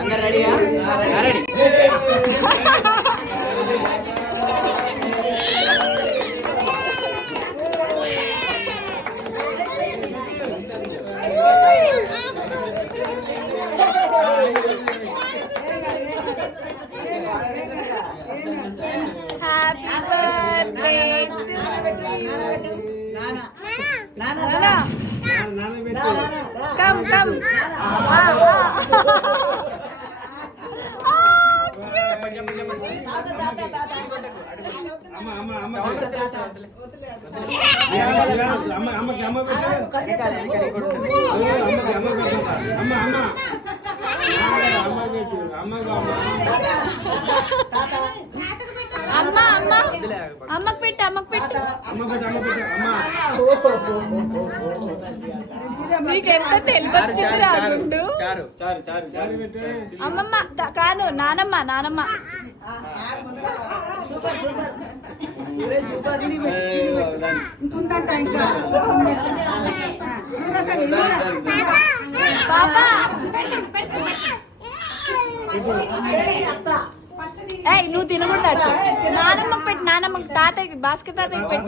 అందరు రెడీయా? Ready. Come, come. అమ్మకు పెట్టు, అమ్మకు పెట్టు. నీకెంత తెలిపొచ్చింది రాజుండు. అమ్మమ్మ కాదు, నానమ్మ, నానమ్మ. పాపా ఏయ్ నువ్వు తినకుండా నానమ్మకు పెట్టు, నానమ్మకు, తాతయ్యకి, భాస్కర్ తాతయ్యకి పెట్టు.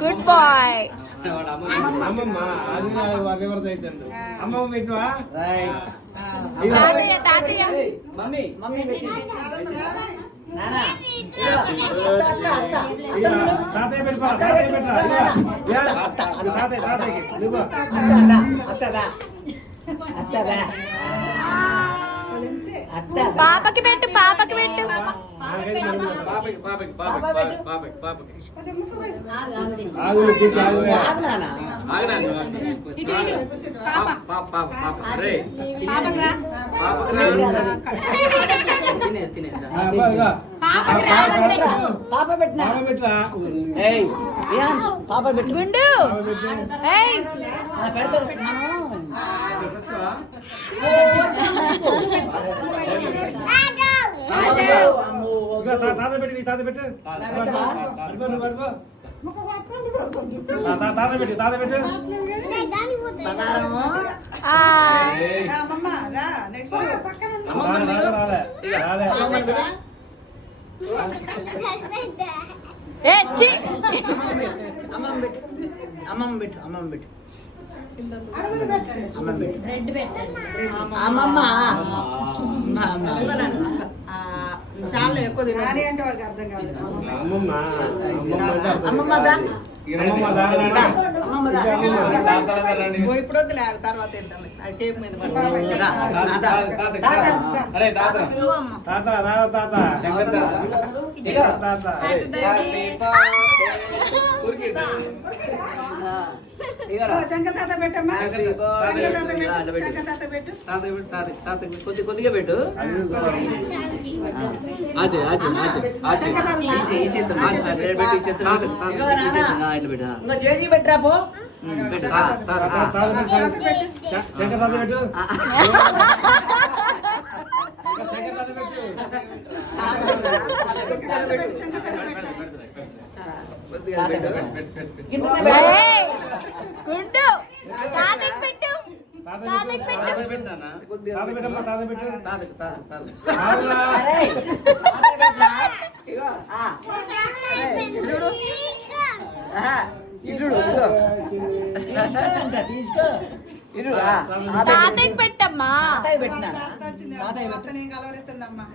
Good boy. అమ్మమ్మ పెట్టువా? తాతయ్య, తాతయ్య. మమ్మీ మమ్మీ తాతయ్య పెట్టు, తాతయ్య పెట్టు, తాతయ్య తాతయ్యకి పాపకి పెట్టు, పాపకి పెట్టు. గుండు పెడతాడు. తాత పెట్టి, తాత పెట్టు, తాత పెట్టు, తాత పెట్టు. అమ్మమ్మ పెట్టు, అమ్మమ్మ పెట్టు. చాలా ఎక్కువ తినాలి అంటే వాడికి అర్థం కాదు. ఇప్పుడు వద్దులే, తర్వాత ఇద్దాం. టేప్ మీద శంకర్ తాత పెట్టమ్మా. శంకర్ తాత పెట్టు. కొద్దిగా పెట్టు. చేసి పెట్టరా పో. శంకర్ తాత పెట్టు. గుండు తాతకి పెట్టు, తాతకి పెట్టు. తాత పెట్టమ్మా, తాత పెట్టు. తీసుకో. తాతకి పెట్టమ్మా. తాతయ్య పెట్టినా తాత వచ్చింది, తాతని కలవరెత్తుందమ్మా.